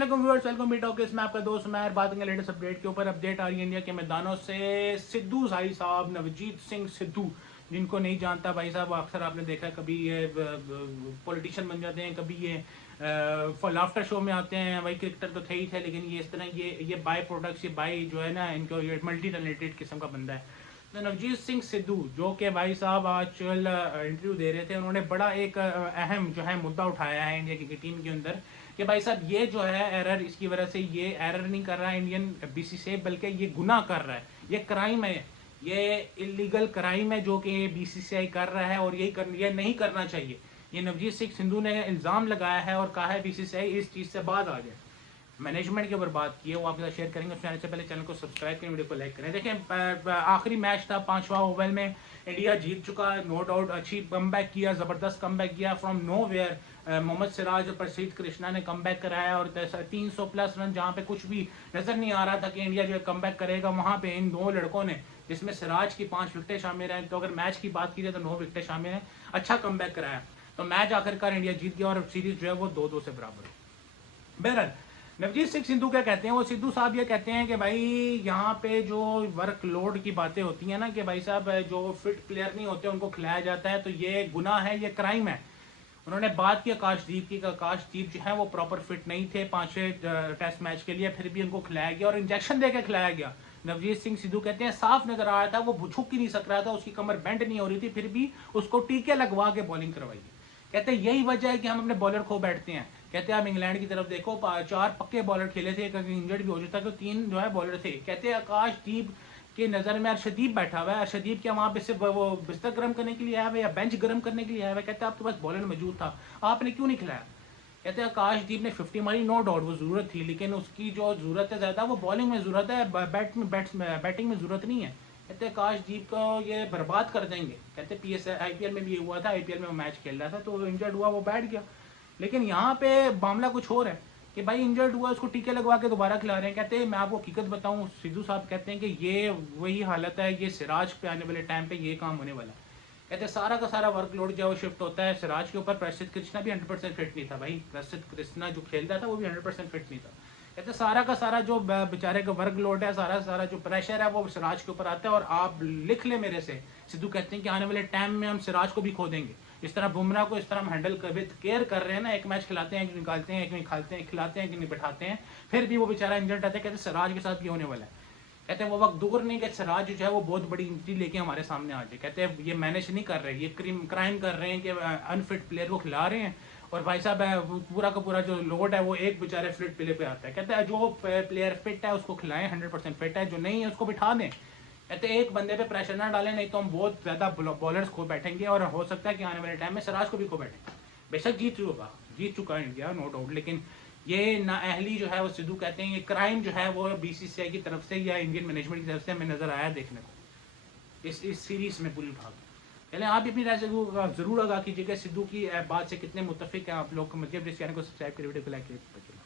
Welcome talk. इसमें आपका दोस्त मैं बात करेंगे लेटेस्ट अपडेट के ऊपर। अपडेट आ रही है इंडिया के मैदानों से। सिद्धू भाई साहब, नवजीत सिंह सिद्धू, जिनको नहीं जानता भाई साहब, अक्सर आपने देखा है, कभी ये पॉलिटिशियन बन जाते हैं, कभी ये लाफ्टर शो में आते हैं। भाई क्रिकेटर तो थे ही थे, लेकिन ये इस तरह ये बाय प्रोडक्ट्स, ये बाय जो है ना, इनको ये मल्टी टैलेंटेड किस्म का बंदा है। तो नवजीत सिंह सिद्धू, जो कि भाई साहब आजकल इंटरव्यू दे रहे थे, उन्होंने बड़ा एक अहम जो है मुद्दा उठाया है इंडिया की टीम के अंदर कि भाई साहब ये जो है एरर, इसकी वजह से ये एरर नहीं कर रहा है इंडियन बीसीसीआई, बल्कि ये गुनाह कर रहा है, ये क्राइम है, ये इलीगल क्राइम है जो कि बीसीसीआई कर रहा है और ये नहीं करना चाहिए। ये नवजीत सिंह सिद्धू ने इल्ज़ाम लगाया है और कहा है बीसीसीआई इस चीज़ से बाहर आ जाए। मैनेजमेंट के ऊपर बात की है, वो आपके साथ शेयर करेंगे। उस चैनल से पहले चैनल को सब्सक्राइब करें, वीडियो को लाइक करें। देखें, आखिरी मैच था, 5वां ओवल में इंडिया जीत चुका, नो डाउट। अच्छी कमबैक किया, ज़बरदस्त कमबैक किया from nowhere. Mohammed Siraj और प्रसिद्ध कृष्णा ने कमबैक कराया और 300 प्लस रन, जहां पे कुछ भी नजर नहीं आ रहा था कि इंडिया जो है कमबैक करेगा, वहां पे इन दो लड़कों ने, जिसमें सिराज की 5 विकेटें शामिल हैं, तो अगर मैच की बात की जाए तो 9 विकेटें शामिल हैं, अच्छा कमबैक कराया। तो मैच आखिरकार इंडिया जीत गया और सीरीज जो है वो 2-2 से बराबर है। बहरहाल नवजीत सिंह सिद्धू क्या कहते हैं, वो सिद्धू साहब ये कहते हैं कि भाई यहाँ पे जो वर्कलोड की बातें होती हैं ना, कि भाई साहब जो फिट प्लेयर नहीं होते उनको खिलाया जाता है, तो ये गुनाह है, ये क्राइम है। उन्होंने बात की आकाशदीप की, आकाशदीप जो है वो प्रॉपर फिट नहीं थे 5 टेस्ट मैच के लिए, फिर भी उनको खिलाया गया और इंजेक्शन देकर खिलाया गया। नवजीत सिंह सिद्धू कहते हैं साफ नजर आ रहा था, वो झुक ही नहीं सक रहा था, उसकी कमर बेंड नहीं हो रही थी, फिर भी उसको टीके लगवा के बॉलिंग करवाई। कहते हैं यही वजह है कि हम अपने बॉलर खो बैठते हैं। कहते हैं आप इंग्लैंड की तरफ देखो, 4 पक्के बॉलर खेले थे, इंजर्ड भी हो जाता तो 3 जो है बॉलर थे। कहते हैं आकाशदीप के नजर में अर्शदीप बैठा हुआ है, अर्शदीप क्या वहां पे सिर्फ वो बिस्तर गर्म करने के लिए आया हुआ या बेंच गर्म करने के लिए आया हुआ है। कहते हैं आपके पास बॉलर मौजूद था, आपने क्यों नहीं खिलाया। कहते हैं आकाशदीप ने 50 मारी, नो डाउट वो जरूरत थी, लेकिन उसकी जो जरूरत है ज्यादा वो बॉलिंग में जरूरत है, बैटिंग में जरूरत नहीं है। कहते हैं आकाशदीप को ये बर्बाद कर देंगे। कहते हैं आईपीएल में भी ये हुआ था, आईपीएल में वो मैच खेल रहा था तो इंजर्ड हुआ, वो बैठ गया। लेकिन यहाँ पे मामला कुछ और है कि भाई इंजर्ड हुआ, उसको टीके लगवा के दोबारा खिला रहे हैं। कहते हैं मैं आपको हकीकत बताऊं, सिद्धू साहब कहते हैं कि ये वही हालत है, ये सिराज पे आने वाले टाइम पे ये काम होने वाला है। कहते हैं सारा का सारा वर्कलोड जो है वो शिफ्ट होता है सिराज के ऊपर। प्रसिद्ध कृष्णा भी 100% फिट नहीं था भाई, प्रसिद्ध कृष्णा जो खेल रहा था वो भी 100% फिट नहीं था। कहते सारा का सारा जो बेचारे का वर्कलोड है, सारा जो प्रेशर है वो सिराज के ऊपर आता है। और आप लिख ले मेरे से, सिद्धू कहते हैं कि आने वाले टाइम में हम सिराज को भी खो देंगे। इस तरह बुमराह को इस तरह हम हैंडल विद केयर कर रहे हैं ना, एक मैच खिलाते हैं, एक निकालते हैं, एक निकालते हैं, खिलाते हैं कि नहीं बैठाते हैं, फिर भी वो बेचारा इंजर्ड रहता है। कहते सिराज के साथ ये होने वाला है। कहते हैं वो वक्त दूर नहीं कि सिराज जो है वो बहुत बड़ी इंजरी लेके हमारे सामने आ जाए। कहते हैं ये मैनेज नहीं कर रहे, ये क्राइम कर रहे हैं कि अनफिट प्लेयर को खिला रहे हैं और भाई साहब पूरा का पूरा जो लोड है वो एक बेचारे फिट प्लेयर पे आता है। कहते हैं जो प्लेयर फिट है उसको खिलाएं, 100% फिट है, जो नहीं है उसको बिठा दें। कहते हैं एक बंदे पे प्रेशर ना डालें, नहीं तो हम बहुत ज्यादा बॉलर्स खो बैठेंगे और हो सकता है कि आने वाले टाइम में सिराज को भी खो बैठेंगे। बेशक जीत चुका है इंडिया, नो डाउट, लेकिन ये नाअहली जो है वो सिद्धू कहते हैं ये क्राइम जो है वो बीसीसीआई की तरफ से या इंडियन मैनेजमेंट की तरफ से हमें नजर आया देखने को इस सीरीज में पूरी भाग। पहले आप अपनी राय जरूर आगाह कीजिएगा सिद्धू की बात से कितने मुत्तफिक हैं आप लोग। मतलब इस चैनल को सब्सक्राइब करिए, वीडियो को लाइक करिए।